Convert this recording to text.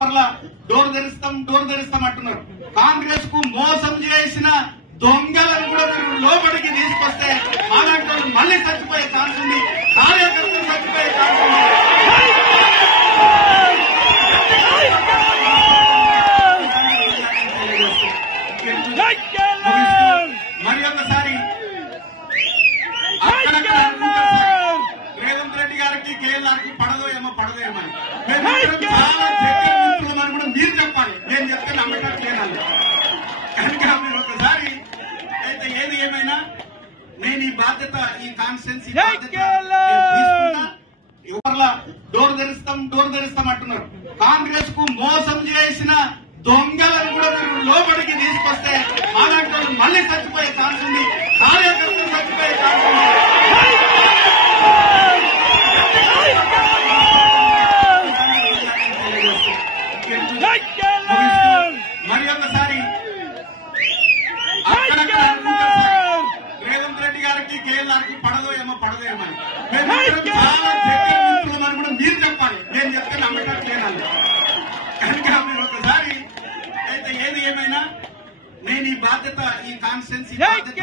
Door తెరుస్తాం అంటున్నారు. కాంగ్రెస్ కు మోసం చేసిన దొంగలను కూడా మీరు లోపలికి తీసుకొస్తే అలాంటి వాళ్ళు మళ్ళీ చచ్చిపోయే ఛాన్స్ ఉంది, కార్యకర్తలు చచ్చిపోయే ఛాన్స్ ఉంది. మరి ఒకసారి రేవంత్ రెడ్డి గారికి కేఎల్ఆర్ కి పడదో ఏమో అని చాలా చర్చలు కూడా మీరు చెప్పాలి. నేను చెప్తే నమ్మకం లేనాలి కనుక మీరు ఒకసారి అయితే ఏది ఏమైనా నేను ఈ బాధ్యత ఈ కాన్స్టిట్యున్సీ డోర్ తెరుస్తాం అంటున్నారు. కాంగ్రెస్ కు మోసం చేసిన దొంగలను కూడా మీరు లోపలికి తీసుకొస్తే అలాంటి వాళ్ళు మళ్ళీ చచ్చిపోయే ఛాన్స్ ఉంది, కార్యకర్తలు చచ్చిపోయే ఛాన్స్ ఉంది. మరి ఒకసారి రేవంత్ రెడ్డి గారికి కేఎల్ఆర్ కి పడదో ఏమో అని చాలా చర్చలు కూడా మీరు చెప్పాలి. నేను చెప్తే నమ్మకం లేనాలి కనుక మీరు ఒకసారి అయితే ఏది ఏమైనా నేను ఈ బాధ్యత ఈ కాన్స్టిట్యున్సీ బాధ్యత